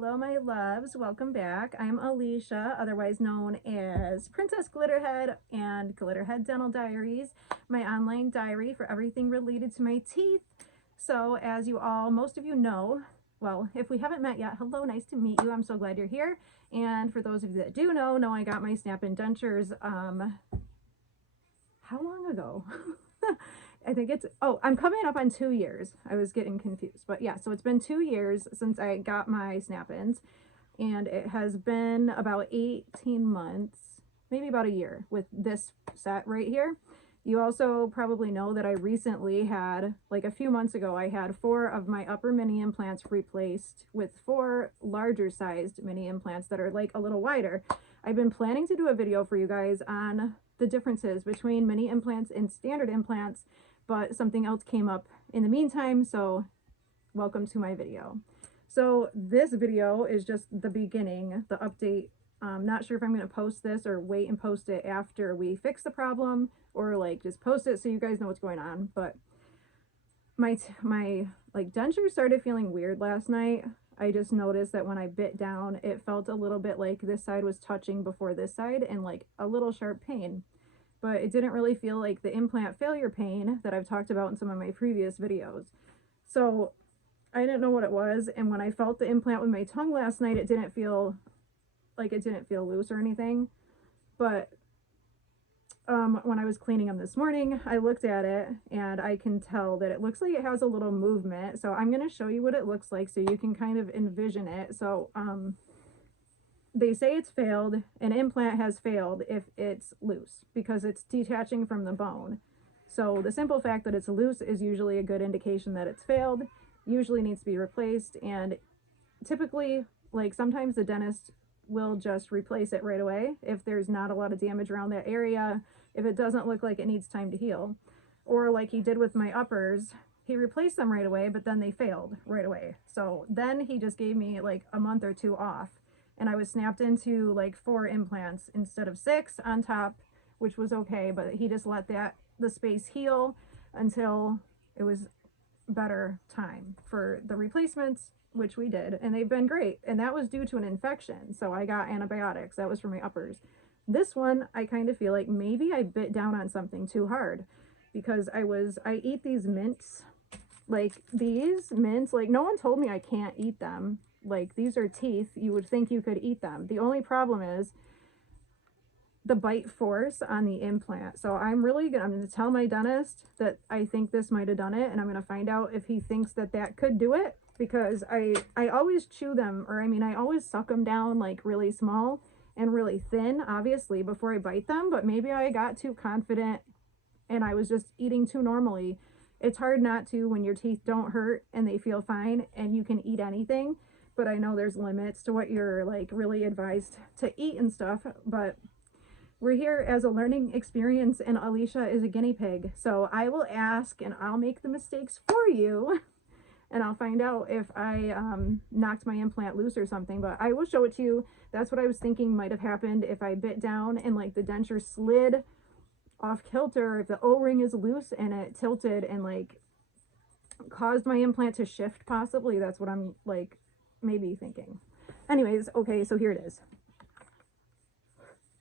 Hello, my loves. Welcome back. I'm Alicia, otherwise known as Princess Glitterhead and Glitterhead Dental Diaries, my online diary for everything related to my teeth. So as you all, most of you know, well, if we haven't met yet, hello, nice to meet you. I'm so glad you're here. And for those of you that do know I got my snap-in dentures, how long ago? I think it's, oh, I'm coming up on 2 years. I was getting confused, but yeah, so it's been 2 years since I got my snap-ins, and it has been about 18 months, maybe about a year with this set right here. You also probably know that I recently had, like a few months ago, I had 4 of my upper mini implants replaced with 4 larger sized mini implants that are like a little wider. I've been planning to do a video for you guys on the differences between mini implants and standard implants, but something else came up in the meantime, so welcome to my video. So this video is just the beginning, the update. Not sure if I'm going to post this or wait and post it after we fix the problem, or like just post it so you guys know what's going on. But my like dentures started feeling weird last night. I just noticed that when I bit down, it felt a little bit like this side was touching before this side, and like a little sharp pain. But it didn't really feel like the implant failure pain that I've talked about in some of my previous videos. So I didn't know what it was, and when I felt the implant with my tongue last night, it didn't feel loose or anything. But when I was cleaning them this morning, I looked at it and I can tell that it looks like it has a little movement. So I'm going to show you what it looks like so you can kind of envision it. So they say it's failed. An implant has failed if it's loose because it's detaching from the bone. So the simple fact that it's loose is usually a good indication that it's failed, usually needs to be replaced. And typically, like sometimes the dentist will just replace it right away if there's not a lot of damage around that area, if it doesn't look like it needs time to heal. Or like he did with my uppers, he replaced them right away, but then they failed right away. So then he just gave me like a month or 2 off, and I was snapped into like 4 implants instead of 6 on top, which was okay, but he just let the space heal until it was better time for the replacements, which we did, and they've been great. And that was due to an infection, so I got antibiotics. That was for my uppers. This one, I kind of feel like maybe I bit down on something too hard, because I eat these mints, like these mints, like no one told me I can't eat them. Like these are teeth, you would think you could eat them. The only problem is the bite force on the implant. So I'm going to tell my dentist that I think this might have done it, and I'm going to find out if he thinks that could do it, because I always chew them, or I mean I always suck them down like really small and really thin, obviously, before I bite them. But maybe I got too confident and I was just eating too normally. It's hard not to when your teeth don't hurt and they feel fine and you can eat anything, but I know there's limits to what you're like really advised to eat and stuff. But we're here as a learning experience, and Alicia is a guinea pig. So I will ask and I'll make the mistakes for you, and I'll find out if I knocked my implant loose or something. But I will show it to you. That's what I was thinking might have happened if I bit down and like the denture slid off kilter, if the O-ring is loose and it tilted and like caused my implant to shift possibly. That's what I'm like maybe thinking. Anyways, okay, so here it is.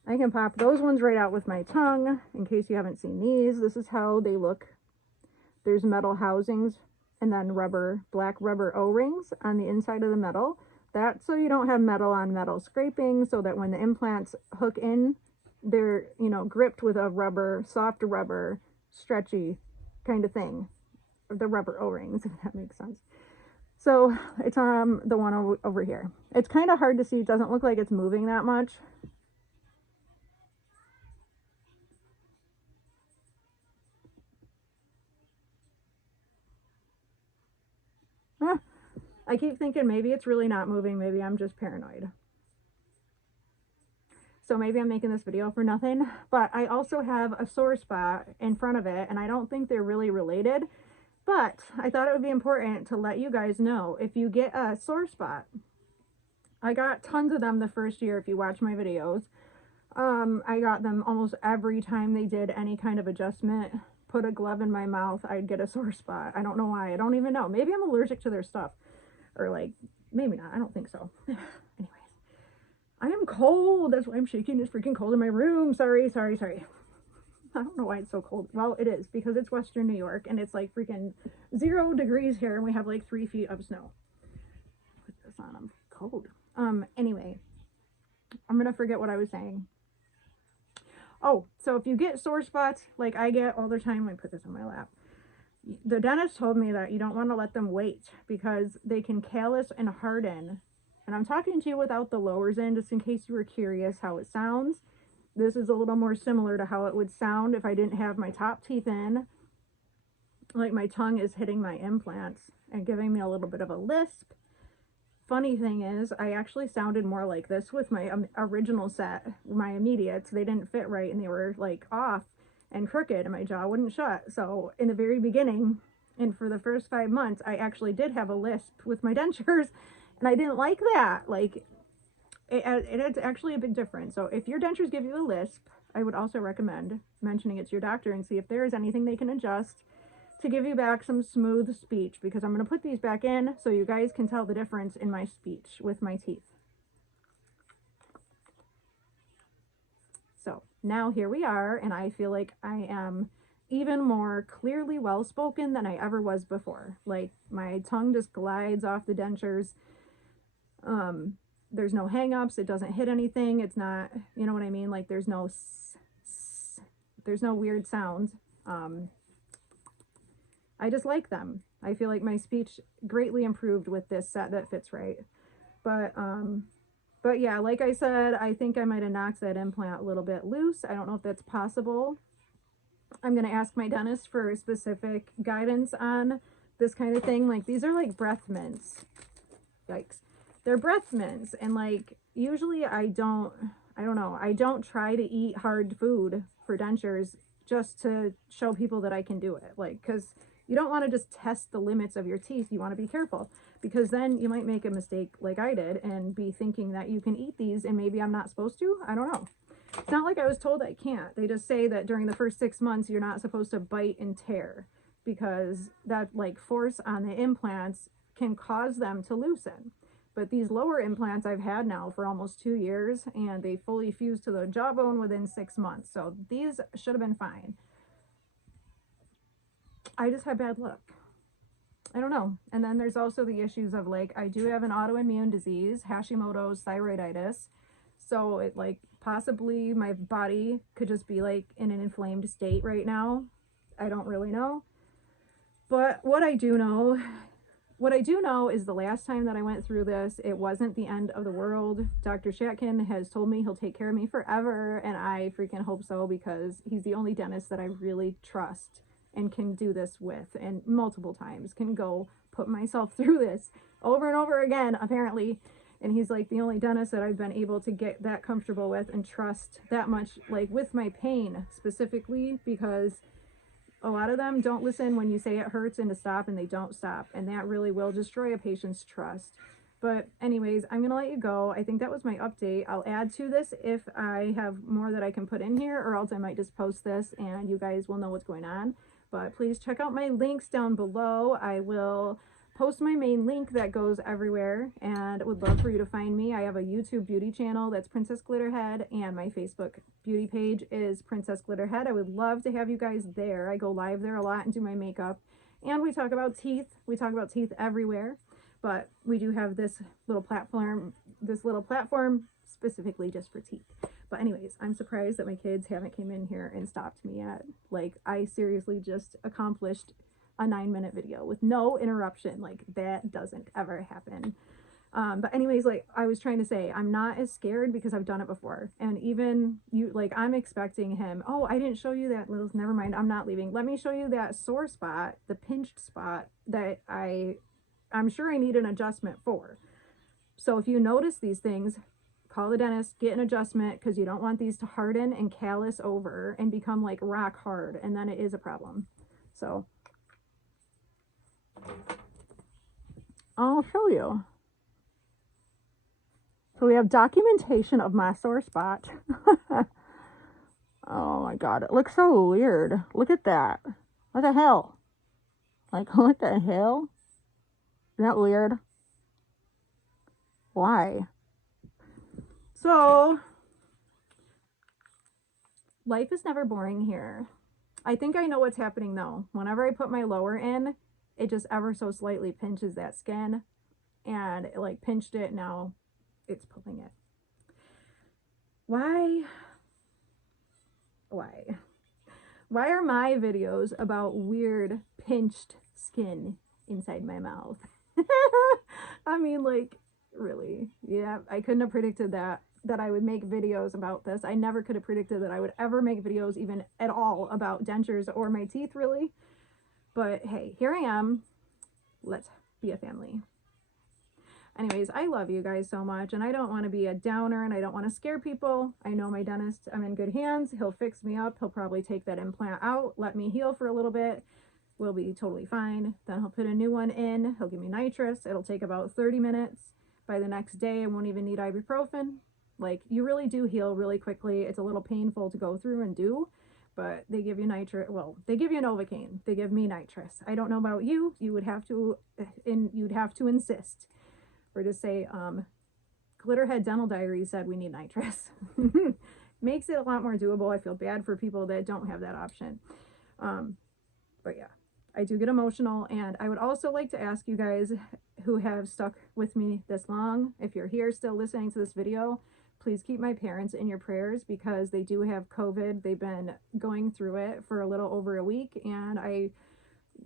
I can pop those ones right out with my tongue in case you haven't seen these. This is how they look. There's metal housings and then black rubber O-rings on the inside of the metal. That's so you don't have metal on metal scraping, so that when the implants hook in, they're, gripped with a rubber, soft rubber, stretchy kind of thing. The rubber O-rings, if that makes sense. So it's the one over here. It's kind of hard to see. It doesn't look like it's moving that much. I keep thinking maybe it's really not moving. Maybe I'm just paranoid. So maybe I'm making this video for nothing. But I also have a sore spot in front of it, and I don't think they're really related. But I thought it would be important to let you guys know if you get a sore spot. I got tons of them the first year if you watch my videos. I got them almost every time they did any kind of adjustment. Put a glove in my mouth, I'd get a sore spot. I don't know why. I don't even know. Maybe I'm allergic to their stuff. Or like Maybe not. I don't think so. Anyways, I am cold. That's why I'm shaking. It's freaking cold in my room. Sorry. I don't know why it's so cold. Well, it is because it's Western New York and it's like freaking 0 degrees here and we have like 3 feet of snow. Put this on. I'm cold. Anyway, I'm gonna forget what I was saying. Oh, so if you get sore spots like I get all the time, let me put this on my lap. The dentist told me that you don't want to let them wait because they can callus and harden. And I'm talking to you without the lowers in, just in case you were curious how it sounds. This is a little more similar to how it would sound if I didn't have my top teeth in. Like my tongue is hitting my implants and giving me a little bit of a lisp. Funny thing is, I actually sounded more like this with my original set, my immediates. They didn't fit right and they were like off and crooked and my jaw wouldn't shut. So in the very beginning and for the first 5 months, I actually did have a lisp with my dentures and I didn't like that. Like it's actually a big difference. So if your dentures give you a lisp, I would also recommend mentioning it to your doctor and see if there is anything they can adjust to give you back some smooth speech, because I'm going to put these back in so you guys can tell the difference in my speech with my teeth. So now here we are, and I feel like I am even more clearly well-spoken than I ever was before. Like my tongue just glides off the dentures. There's no hang-ups. It doesn't hit anything. It's not, you know what I mean? Like there's no weird sounds. I just like them. I feel like my speech greatly improved with this set that fits right. But yeah, like I said, I think I might have knocked that implant a little bit loose. I don't know if that's possible. I'm going to ask my dentist for specific guidance on this kind of thing. Like these are like breath mints. Yikes. They're breath mints. And like usually I don't try to eat hard food for dentures just to show people that I can do it. Like, because you don't want to just test the limits of your teeth. You want to be careful because then you might make a mistake like I did and be thinking that you can eat these and maybe I'm not supposed to. I don't know. It's not like I was told I can't. They just say that during the first 6 months, you're not supposed to bite and tear because that like force on the implants can cause them to loosen. But these lower implants I've had now for almost 2 years and they fully fused to the jawbone within 6 months. So these should have been fine. I just had bad luck. I don't know. And then there's also the issues of like, I do have an autoimmune disease, Hashimoto's thyroiditis. So it like possibly my body could just be like in an inflamed state right now. I don't really know. But what I do know is the last time that I went through this, it wasn't the end of the world. Dr. Shatkin has told me he'll take care of me forever. And I freaking hope so because he's the only dentist that I really trust and can do this with, and multiple times can go put myself through this over and over again, apparently. And he's like the only dentist that I've been able to get that comfortable with and trust that much, like with my pain specifically, because a lot of them don't listen when you say it hurts and to stop, and they don't stop. And that really will destroy a patient's trust. But anyways, I'm going to let you go. I think that was my update. I'll add to this if I have more that I can put in here, or else I might just post this and you guys will know what's going on. But please check out my links down below. I will post my main link that goes everywhere and would love for you to find me. I have a YouTube beauty channel that's Princess Glitterhead, and my Facebook beauty page is Princess Glitterhead. I would love to have you guys there. I go live there a lot and do my makeup, and we talk about teeth. We talk about teeth everywhere, but we do have this little platform specifically just for teeth. But anyways, I'm surprised that my kids haven't came in here and stopped me yet. Like, I seriously just accomplished a 9-minute video with no interruption. Like, that doesn't ever happen. But anyways, like I was trying to say, I'm not as scared because I've done it before. And even you, like, I'm expecting him, oh, I didn't show you that, Liz, never mind, I'm not leaving. Let me show you that sore spot, the pinched spot that I'm sure I need an adjustment for. So if you notice these things, call the dentist, get an adjustment, because you don't want these to harden and callus over and become like rock hard, and then it is a problem. So I'll show you. So we have documentation of my sore spot. Oh my god, it looks so weird. Look at that. What the hell? Like, what the hell? Isn't that weird? Why? So, life is never boring here. I think I know what's happening though. Whenever I put my lower in, it just ever so slightly pinches that skin, and it like pinched it, now it's pulling it. Why? Why? Why are my videos about weird pinched skin inside my mouth? I mean, like, really? Yeah, I couldn't have predicted that I would make videos about this. I never could have predicted that I would ever make videos even at all about dentures or my teeth, really. But hey, here I am. Let's be a family. Anyways, I love you guys so much, and I don't want to be a downer, and I don't want to scare people. I know my dentist, I'm in good hands. He'll fix me up. He'll probably take that implant out, let me heal for a little bit. We'll be totally fine. Then he'll put a new one in. He'll give me nitrous. It'll take about 30 minutes. By the next day, I won't even need ibuprofen. Like, you really do heal really quickly. It's a little painful to go through and do, but they give you nitrous. Well, they give you Novocaine. They give me nitrous. I don't know about you. You would have to, you'd have to insist. Or just say, Glitterhead Dental Diaries said we need nitrous. Makes it a lot more doable. I feel bad for people that don't have that option. But yeah, I do get emotional, and I would also like to ask you guys who have stuck with me this long, if you're here still listening to this video, please keep my parents in your prayers, because they do have COVID. They've been going through it for a little over a week, and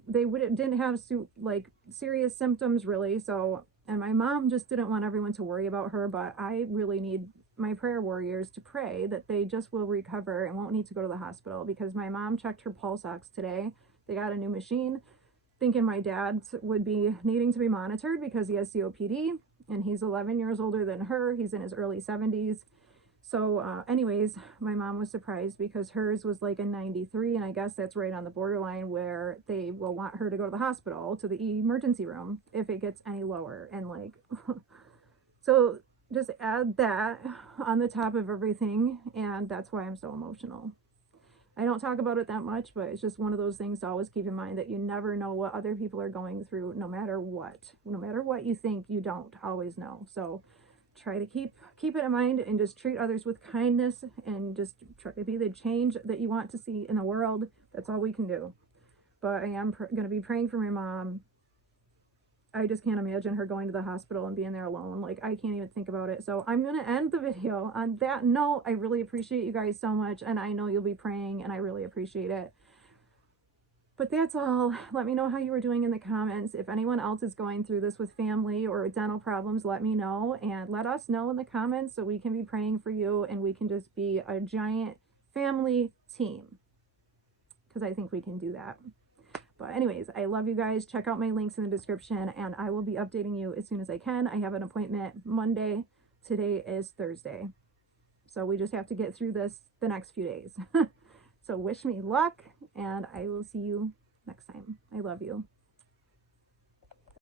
they didn't have like serious symptoms really. So, and my mom just didn't want everyone to worry about her, but I really need my prayer warriors to pray that they just will recover and won't need to go to the hospital, because my mom checked her pulse ox today. They got a new machine, thinking my dad would be needing to be monitored because he has COPD, and he's 11 years older than her. He's in his early 70s. So anyways, my mom was surprised because hers was like a 93, and I guess that's right on the borderline where they will want her to go to the hospital, to the emergency room, if it gets any lower. And like, so just add that on the top of everything, and that's why I'm so emotional. I don't talk about it that much, but it's just one of those things to always keep in mind, that you never know what other people are going through, no matter what. No matter what you think, you don't always know. So try to keep it in mind, and just treat others with kindness, and just try to be the change that you want to see in the world. That's all we can do. But I am going to be praying for my mom. I just can't imagine her going to the hospital and being there alone. Like, I can't even think about it. So I'm going to end the video on that note. I really appreciate you guys so much, and I know you'll be praying, and I really appreciate it. But that's all. Let me know how you were doing in the comments. If anyone else is going through this with family or dental problems, let me know, and let us know in the comments so we can be praying for you, and we can just be a giant family team, because I think we can do that. But anyways, I love you guys. Check out my links in the description, and I will be updating you as soon as I can. I have an appointment Monday. Today is Thursday. So we just have to get through this the next few days. So wish me luck, and I will see you next time. I love you.